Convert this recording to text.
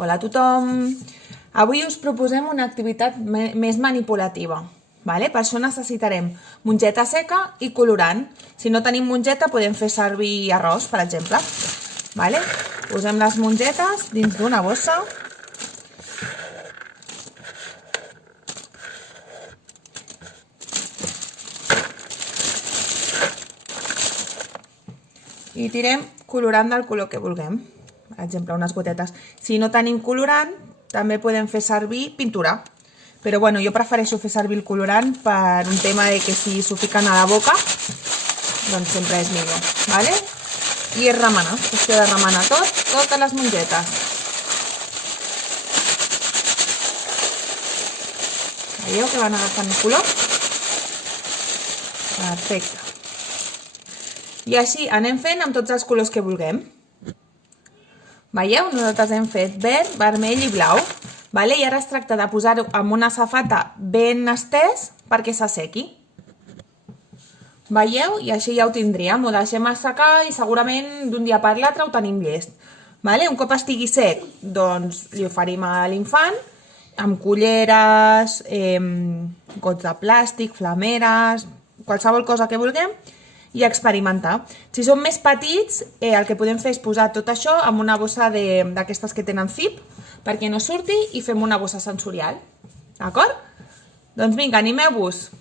Hola a tothom! Avui us proposem una activitat més manipulativa. Per això necessitarem mongeta seca i colorant. Si no tenim mongeta podem fer servir arròs, per exemple. Posem les mongetes dins d'una bossa. I tirem colorant del color que vulguem. Per exemple, unes gotetes. Si no tenim colorant, també podem fer servir pintura. Però jo prefereixo fer servir el colorant per un tema de que si s'ho fiquen a la boca, doncs sempre és millor. I és remenar. Qüestió de remenar totes les mongetes. Veieu que van agafant color? Perfecte. I així anem fent amb tots els colors que vulguem. Veieu? Nosaltres hem fet verd, vermell i blau. I ara es tracta de posar-ho amb una safata ben estès perquè s'assequi. Veieu? I així ja ho tindríem. Ho deixem assecar i segurament d'un dia per l'altre ho tenim llest. Un cop estigui sec, doncs li oferim a l'infant amb culleres, gots de plàstic, flameres, qualsevol cosa que vulguem, i experimentar. Si són més petits, el que podem fer és posar tot això en una bossa d'aquestes que tenen zip, perquè no surti, i fem una bossa sensorial. D'acord? Doncs vinga, animeu-vos!